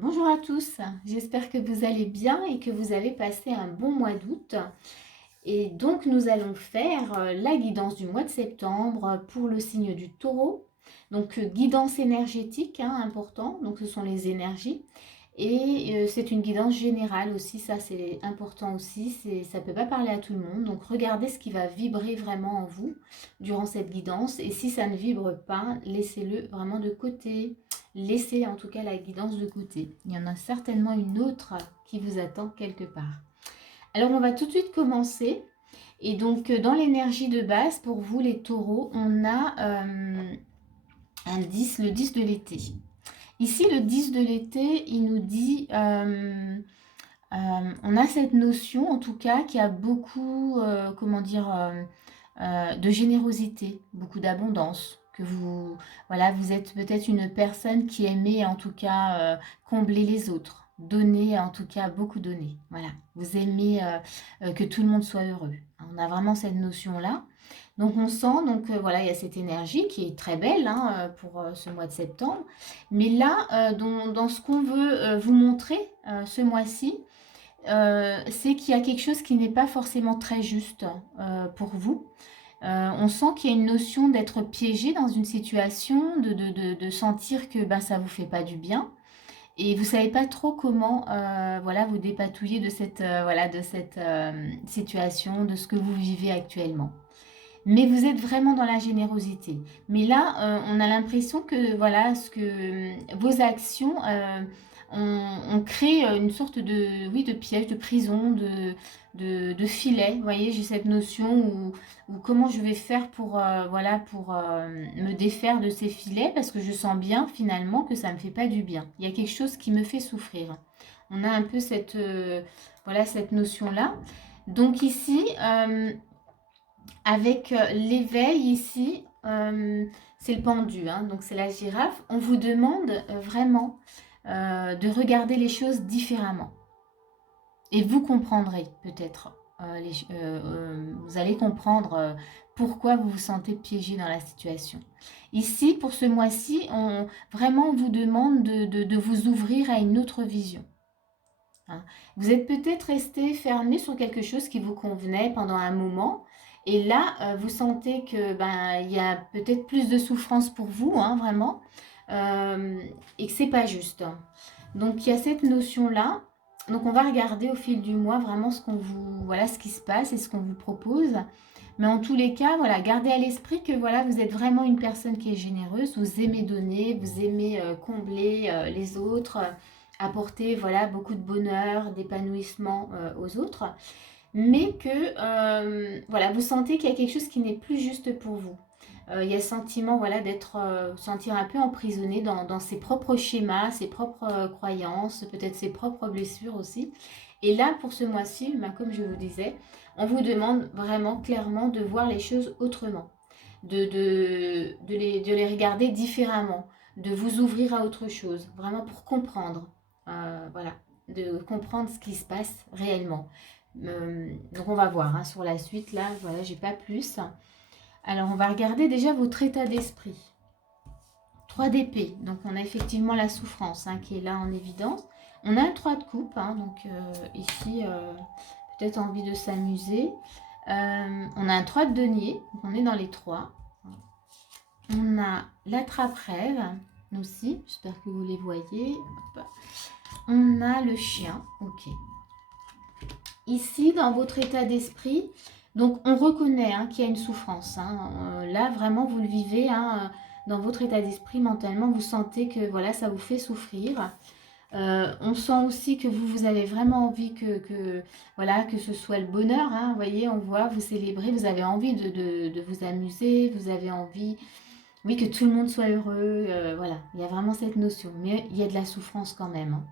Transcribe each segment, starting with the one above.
Bonjour à tous, j'espère que vous allez bien et que vous avez passé un bon mois d'août. Et donc nous allons faire la guidance du mois de septembre pour le signe du taureau. Donc guidance énergétique, hein, important, donc ce sont les énergies. Et c'est une guidance générale aussi, ça c'est important aussi, ça ne peut pas parler à tout le monde. Donc regardez ce qui va vibrer vraiment en vous durant cette guidance. Et si ça ne vibre pas, laissez-le vraiment de côté. Laissez en tout cas la guidance de côté. Il y en a certainement une autre qui vous attend quelque part. Alors on va tout de suite commencer. Et donc dans l'énergie de base, pour vous les taureaux, on a un 10, le 10 de l'été. Ici, le 10 de l'été, il nous dit, on a cette notion en tout cas qui a beaucoup, comment dire, de générosité, beaucoup d'abondance. Que vous, voilà, vous êtes peut-être une personne qui aimait en tout cas combler les autres, donner en tout cas beaucoup donner. Voilà, vous aimez que tout le monde soit heureux. On a vraiment cette notion-là. Donc on sent, donc voilà, il y a cette énergie qui est très belle hein, pour ce mois de septembre. Mais là, dans ce qu'on veut vous montrer ce mois-ci, c'est qu'il y a quelque chose qui n'est pas forcément très juste pour vous. On sent qu'il y a une notion d'être piégé dans une situation, de sentir que bah, ça ne vous fait pas du bien. Et vous ne savez pas trop comment voilà, vous dépatouiller voilà, de cette situation, de ce que vous vivez actuellement. Mais vous êtes vraiment dans la générosité. Mais là, on a l'impression que voilà, vos actions on crée une sorte de, oui, de piège, de prison, de filet. Vous voyez, j'ai cette notion où comment je vais faire pour, voilà, pour me défaire de ces filets parce que je sens bien finalement que ça ne me fait pas du bien. Il y a quelque chose qui me fait souffrir. On a un peu cette, voilà, cette notion-là. Donc ici, avec l'éveil ici, c'est le pendu, hein, donc c'est la girafe. On vous demande vraiment de regarder les choses différemment. Et vous comprendrez peut-être, vous allez comprendre pourquoi vous vous sentez piégé dans la situation. Ici, pour ce mois-ci, vraiment on vous demande de vous ouvrir à une autre vision. Hein. Vous êtes peut-être resté fermé sur quelque chose qui vous convenait pendant un moment. Et là, vous sentez que ben il y a peut-être plus de souffrance pour vous, hein, vraiment, et que c'est pas juste. Donc il y a cette notion-là. Donc on va regarder au fil du mois vraiment voilà, ce qui se passe et ce qu'on vous propose. Mais en tous les cas, voilà, gardez à l'esprit que voilà, vous êtes vraiment une personne qui est généreuse. Vous aimez donner, vous aimez combler les autres, apporter voilà beaucoup de bonheur, d'épanouissement aux autres, mais que voilà, vous sentez qu'il y a quelque chose qui n'est plus juste pour vous. Il y a le sentiment voilà, d'être sentir un peu emprisonné dans ses propres schémas, ses propres croyances, peut-être ses propres blessures aussi. Et là, pour ce mois-ci, ben, comme je vous disais, on vous demande vraiment clairement de voir les choses autrement, de les regarder différemment, de vous ouvrir à autre chose, vraiment pour comprendre, voilà, de comprendre ce qui se passe réellement. Donc on va voir hein, sur la suite, là, voilà, j'ai pas plus. Alors, on va regarder déjà votre état d'esprit. 3 d'épée, donc on a effectivement la souffrance hein, qui est là en évidence. On a un 3 de coupe, hein, donc ici, peut-être envie de s'amuser. On a un 3 de denier, donc on est dans les 3. On a l'attrape-rêve, aussi, j'espère que vous les voyez. Hop. On a le chien, ok. Ici, dans votre état d'esprit, donc on reconnaît hein, qu'il y a une souffrance. Hein. Là, vraiment, vous le vivez hein, dans votre état d'esprit, mentalement, vous sentez que voilà, ça vous fait souffrir. On sent aussi que vous avez vraiment envie voilà, que ce soit le bonheur. Hein. Vous voyez, on voit, vous célébrez, vous avez envie de vous amuser, vous avez envie, oui, que tout le monde soit heureux. Voilà, il y a vraiment cette notion. Mais il y a de la souffrance quand même. Hein.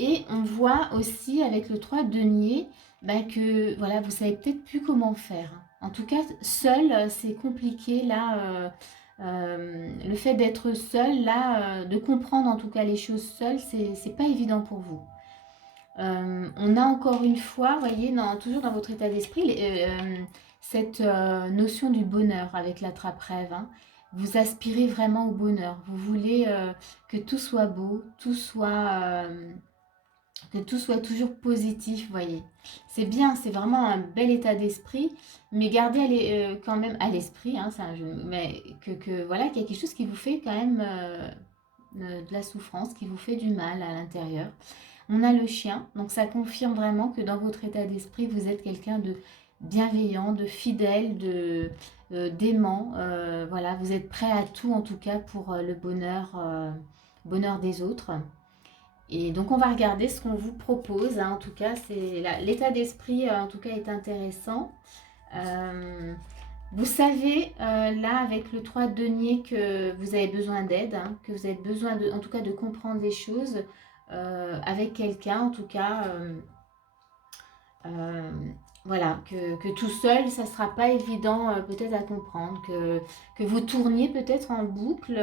Et on voit aussi avec le 3 de denier bah, que voilà, vous savez peut-être plus comment faire. En tout cas, seul, c'est compliqué là. Le fait d'être seul, là, de comprendre en tout cas les choses seul, c'est pas évident pour vous. On a encore une fois, vous voyez, toujours dans votre état d'esprit, cette notion du bonheur avec l'attrape-rêve. Hein. vous aspirez vraiment au bonheur. Vous voulez que tout soit beau, que tout soit toujours positif, vous voyez. C'est bien, c'est vraiment un bel état d'esprit, mais gardez quand même à l'esprit, hein, c'est un jeu, mais voilà, quelque chose qui vous fait quand même de la souffrance, qui vous fait du mal à l'intérieur. On a le chien, donc ça confirme vraiment que dans votre état d'esprit, vous êtes quelqu'un de bienveillant, de fidèle, d'aimant. Voilà, vous êtes prêt à tout en tout cas pour le bonheur des autres. Et donc on va regarder ce qu'on vous propose, hein. En tout cas, l'état d'esprit en tout cas est intéressant. Euh, Vous savez, là, avec le 3 de denier, que vous avez besoin d'aide, hein, que vous avez besoin, en tout cas, de comprendre des choses avec quelqu'un, en tout cas. Euh, voilà, que tout seul, ça ne sera pas évident peut-être à comprendre, que vous tourniez peut-être en boucle,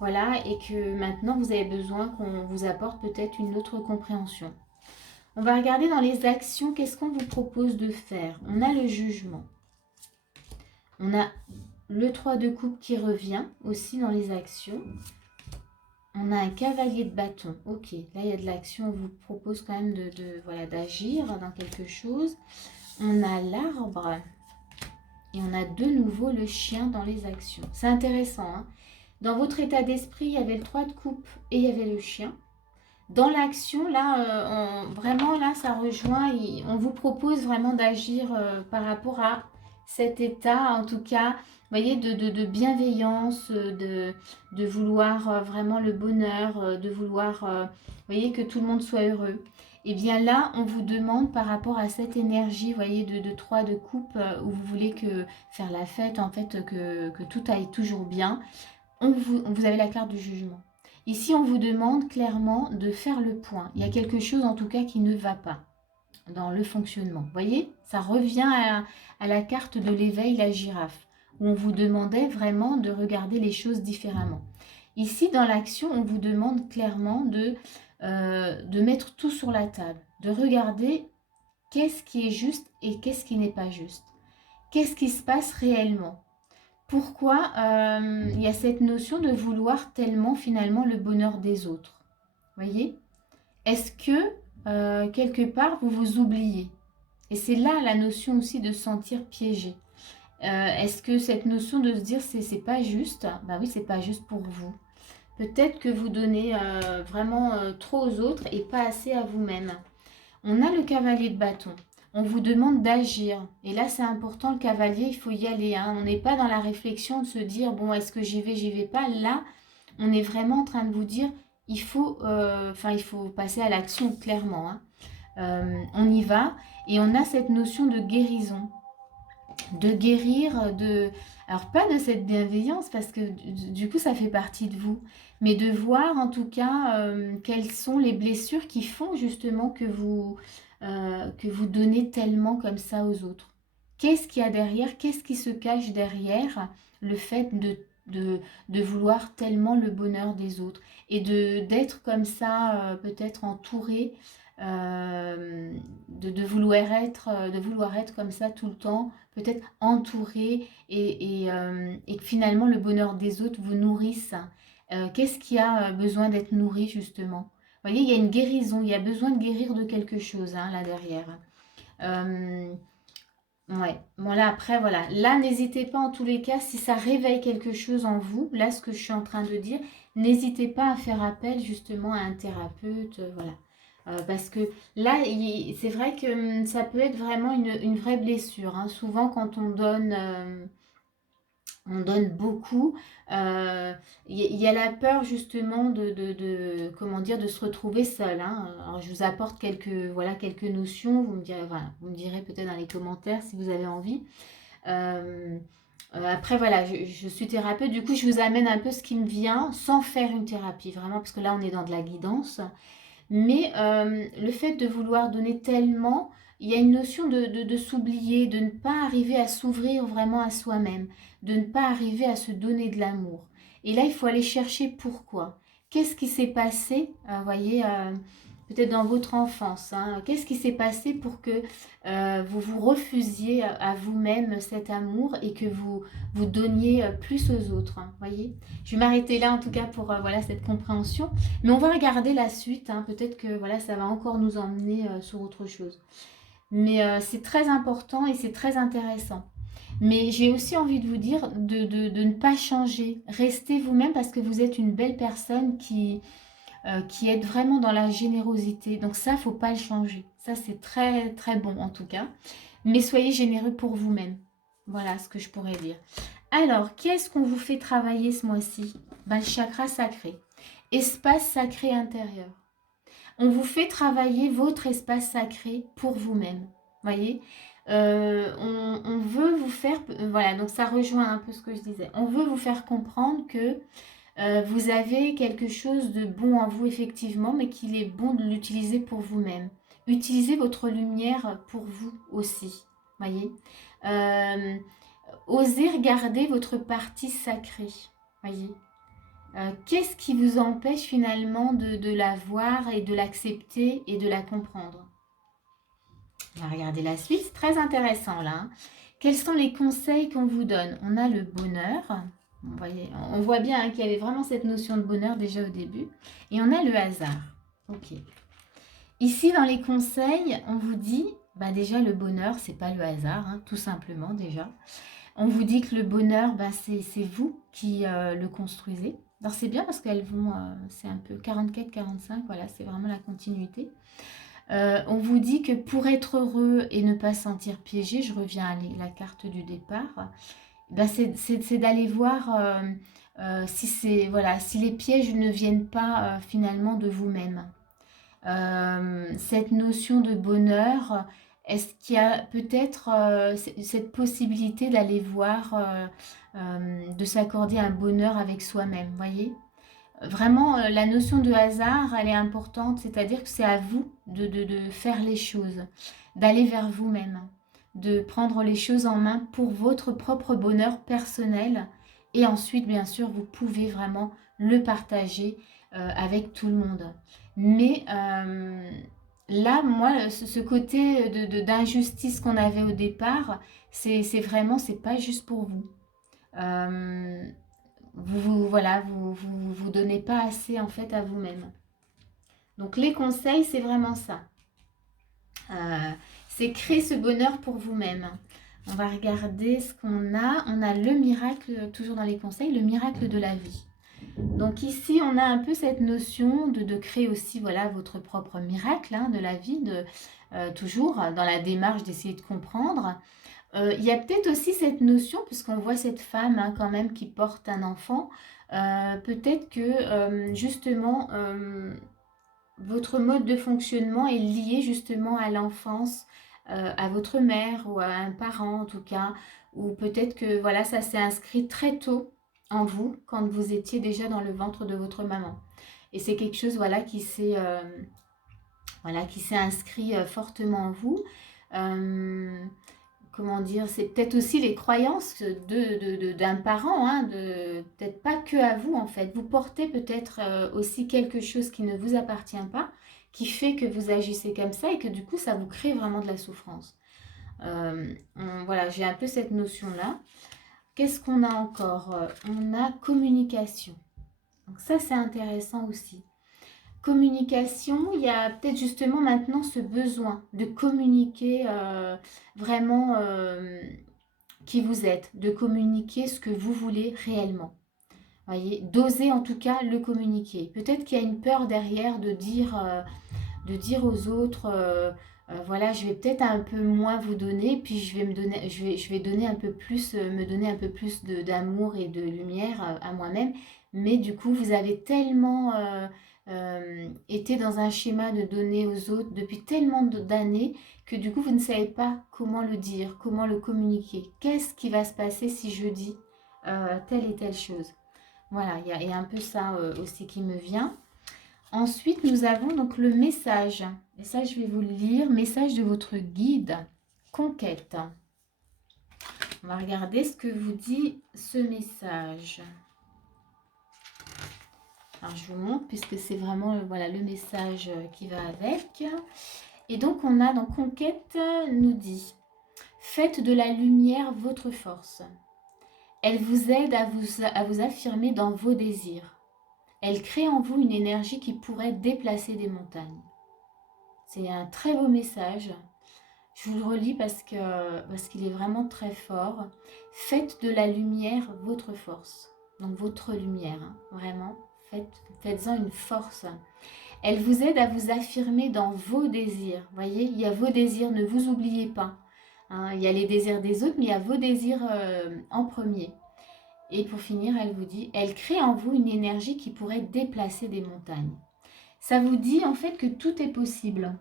voilà, et que maintenant, vous avez besoin qu'on vous apporte peut-être une autre compréhension. On va regarder dans les actions, qu'est-ce qu'on vous propose de faire. On a le jugement. On a le 3 de coupe qui revient aussi dans les actions. On a un cavalier de bâton. Ok, là il y a de l'action. On vous propose quand même voilà, d'agir dans quelque chose. On a l'arbre. Et on a de nouveau le chien dans les actions. C'est intéressant, hein. Dans votre état d'esprit, il y avait le 3 de coupe et il y avait le chien. Dans l'action, là, vraiment, là, ça rejoint. On vous propose vraiment d'agir par rapport à cet état, en tout cas, vous voyez, de bienveillance, de vouloir vraiment le bonheur, de vouloir, vous voyez, que tout le monde soit heureux. Et bien là, on vous demande par rapport à cette énergie, vous voyez, de 3 de coupe, où vous voulez faire la fête, en fait, que tout aille toujours bien. Vous avez la carte du jugement. Ici, on vous demande clairement de faire le point. Il y a quelque chose en tout cas qui ne va pas dans le fonctionnement. Vous voyez, ça revient à la carte de l'éveil, la girafe, où on vous demandait vraiment de regarder les choses différemment. Ici, dans l'action, on vous demande clairement de mettre tout sur la table, de regarder qu'est-ce qui est juste et qu'est-ce qui n'est pas juste. Qu'est-ce qui se passe réellement? Pourquoi il y a cette notion de vouloir tellement finalement le bonheur des autres? Voyez? Est-ce que quelque part vous vous oubliez? Et c'est là la notion aussi de se sentir piégé. Est-ce que cette notion de se dire c'est pas juste? Ben oui, c'est pas juste pour vous. Peut-être que vous donnez vraiment trop aux autres et pas assez à vous-même. On a le cavalier de bâton. On vous demande d'agir. Et là, c'est important, le cavalier, il faut y aller, hein. On n'est pas dans la réflexion de se dire, bon, est-ce que j'y vais pas. Là, on est vraiment en train de vous dire, il faut passer à l'action, clairement, hein. On y va. Et on a cette notion de guérison. De guérir, alors pas de cette bienveillance, parce que du coup, ça fait partie de vous. Mais de voir, en tout cas, quelles sont les blessures qui font justement que vous donnez tellement comme ça aux autres. Qu'est-ce qu'il y a derrière? Qu'est-ce qui se cache derrière le fait de vouloir tellement le bonheur des autres et d'être comme ça, peut-être entouré, de vouloir être comme ça tout le temps, peut-être entouré et que finalement le bonheur des autres vous nourrisse. Qu'est-ce qui a besoin d'être nourri justement? Vous voyez, il y a une guérison, il y a besoin de guérir de quelque chose, hein, là derrière. Euh, ouais, bon là après, voilà. Là, n'hésitez pas en tous les cas, si ça réveille quelque chose en vous, là ce que je suis en train de dire, n'hésitez pas à faire appel justement à un thérapeute, voilà. Parce que là, c'est vrai que ça peut être vraiment une vraie blessure, hein. Souvent quand on donne beaucoup. Il y a la peur justement comment dire, de se retrouver seul, hein. Alors je vous apporte quelques notions. Vous me direz peut-être dans les commentaires si vous avez envie. Après voilà, je suis thérapeute, du coup je vous amène un peu ce qui me vient sans faire une thérapie, vraiment, parce que là on est dans de la guidance. Mais le fait de vouloir donner tellement, il y a une notion de s'oublier, de ne pas arriver à s'ouvrir vraiment à soi-même, de ne pas arriver à se donner de l'amour. Et là, il faut aller chercher pourquoi. Qu'est-ce qui s'est passé, voyez, peut-être dans votre enfance, hein. Qu'est-ce qui s'est passé pour que vous vous refusiez à vous-même cet amour et que vous donniez plus aux autres, hein, voyez? Je vais m'arrêter là en tout cas pour voilà, cette compréhension. Mais on va regarder la suite, hein. Peut-être que voilà, ça va encore nous emmener sur autre chose. Mais c'est très important et c'est très intéressant. Mais j'ai aussi envie de vous dire de ne pas changer. Restez vous-même parce que vous êtes une belle personne qui est vraiment dans la générosité. Donc ça, faut pas le changer. Ça, c'est très très bon en tout cas. Mais soyez généreux pour vous-même. Voilà ce que je pourrais dire. Alors, qu'est-ce qu'on vous fait travailler ce mois-ci? Ben, le chakra sacré. Espace sacré intérieur. On vous fait travailler votre espace sacré pour vous-même. Voyez, on veut vous faire, voilà, donc ça rejoint un peu ce que je disais. On veut vous faire comprendre que vous avez quelque chose de bon en vous, effectivement, mais qu'il est bon de l'utiliser pour vous-même. Utilisez votre lumière pour vous aussi. Voyez, euh, osez regarder votre partie sacrée. Voyez. Qu'est-ce qui vous empêche finalement de la voir et de l'accepter et de la comprendre? On va regarder la suite, c'est très intéressant là, hein. Quels sont les conseils qu'on vous donne? On a le bonheur. On voit bien hein, qu'il y avait vraiment cette notion de bonheur déjà au début. Et on a le hasard. Ok. Ici, dans les conseils, on vous dit, bah déjà le bonheur, c'est pas le hasard, hein, tout simplement déjà. On vous dit que le bonheur, bah, c'est vous qui le construisez. Alors c'est bien parce qu'elles vont, c'est un peu 44-45, voilà, c'est vraiment la continuité. On vous dit que pour être heureux et ne pas se sentir piégé, je reviens à la carte du départ, ben c'est d'aller voir si, voilà, si les pièges ne viennent pas finalement de vous-même. Cette notion de bonheur, est-ce qu'il y a peut-être cette possibilité d'aller voir, de s'accorder un bonheur avec soi-même, voyez? Vraiment, la notion de hasard, elle est importante, c'est-à-dire que c'est à vous de faire les choses, d'aller vers vous-même, de prendre les choses en main pour votre propre bonheur personnel. Et ensuite, bien sûr, vous pouvez vraiment le partager avec tout le monde. Mais là, moi, ce côté d'injustice qu'on avait au départ, c'est vraiment, c'est pas juste pour vous. Euh, voilà, vous donnez pas assez en fait à vous-même. Donc les conseils, c'est vraiment ça. C'est créer ce bonheur pour vous-même. On va regarder ce qu'on a. On a le miracle, toujours dans les conseils, le miracle de la vie. Donc ici, on a un peu cette notion de créer aussi voilà, votre propre miracle hein, de la vie, toujours dans la démarche d'essayer de comprendre. Il y a peut-être aussi cette notion, puisqu'on voit cette femme hein, quand même qui porte un enfant, peut-être que justement votre mode de fonctionnement est lié justement à l'enfance, à votre mère ou à un parent en tout cas, ou peut-être que voilà ça s'est inscrit très tôt en vous quand vous étiez déjà dans le ventre de votre maman. Et c'est quelque chose voilà, qui s'est inscrit fortement en vous. Euh, Comment dire, c'est peut-être aussi les croyances d'un parent, hein, peut-être pas que à vous en fait. Vous portez peut-être aussi quelque chose qui ne vous appartient pas, qui fait que vous agissez comme ça et que du coup ça vous crée vraiment de la souffrance. Voilà, j'ai un peu cette notion-là. Qu'est-ce qu'on a encore? On a communication. Donc ça c'est intéressant aussi. Communication, il y a peut-être justement maintenant ce besoin de communiquer vraiment qui vous êtes, de communiquer ce que vous voulez réellement. Voyez, d'oser en tout cas le communiquer. Peut-être qu'il y a une peur derrière de dire aux autres, voilà, je vais peut-être un peu moins vous donner, puis je vais me donner, je vais donner un peu plus, me donner un peu plus d'amour et de lumière à moi-même. Mais du coup, vous avez tellement été dans un schéma de donner aux autres depuis tellement d'années que du coup, vous ne savez pas comment le dire, comment le communiquer. Qu'est-ce qui va se passer si je dis telle et telle chose? Voilà, il y a un peu ça aussi qui me vient. Ensuite, nous avons donc le message. Et ça, je vais vous le lire. Message de votre guide. Conquête. On va regarder ce que vous dit ce message. Alors, je vous montre puisque c'est vraiment voilà, le message qui va avec. Et donc, on a dans Conquête, nous dit, faites de la lumière votre force. Elle vous aide à vous affirmer dans vos désirs. Elle crée en vous une énergie qui pourrait déplacer des montagnes. C'est un très beau message. Je vous le relis parce qu'il est vraiment très fort. Faites de la lumière votre force. Donc votre lumière, hein, vraiment. Faites-en une force. Elle vous aide à vous affirmer dans vos désirs. Vous voyez, il y a vos désirs, ne vous oubliez pas. Hein, il y a les désirs des autres, mais il y a vos désirs en premier. Et pour finir, elle vous dit, elle crée en vous une énergie qui pourrait déplacer des montagnes. Ça vous dit en fait que tout est possible.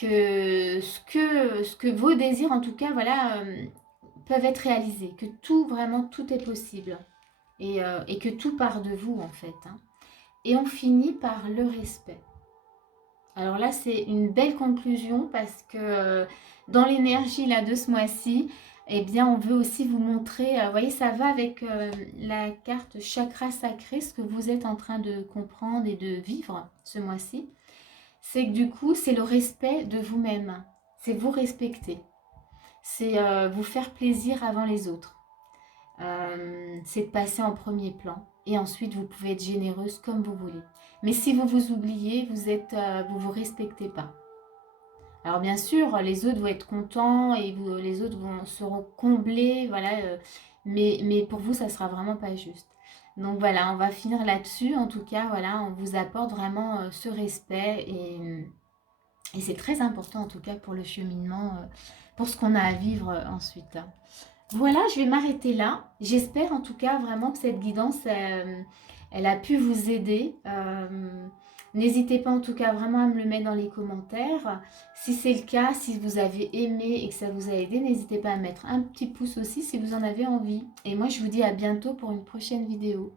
Que ce que vos désirs, en tout cas, voilà, peuvent être réalisés. Que tout, vraiment, tout est possible. Et que tout part de vous, en fait. Hein. Et on finit par le respect. Alors là, c'est une belle conclusion parce que dans l'énergie là de ce mois-ci, eh bien, on veut aussi vous montrer, vous voyez, ça va avec la carte chakra sacré, ce que vous êtes en train de comprendre et de vivre ce mois-ci. C'est que du coup, c'est le respect de vous-même. C'est vous respecter. C'est vous faire plaisir avant les autres. C'est de passer en premier plan. Et ensuite, vous pouvez être généreuse comme vous voulez. Mais si vous vous oubliez, vous vous respectez pas. Alors bien sûr, les autres vont être contents et les autres seront comblés, voilà. Mais pour vous, ça sera vraiment pas juste. Donc voilà, on va finir là-dessus. En tout cas, voilà, on vous apporte vraiment ce respect et c'est très important en tout cas pour le cheminement, pour ce qu'on a à vivre ensuite. Voilà, je vais m'arrêter là. J'espère en tout cas vraiment que cette guidance, elle a pu vous aider. N'hésitez pas en tout cas vraiment à me le mettre dans les commentaires. Si c'est le cas, si vous avez aimé et que ça vous a aidé, n'hésitez pas à mettre un petit pouce aussi si vous en avez envie. Et moi, je vous dis à bientôt pour une prochaine vidéo.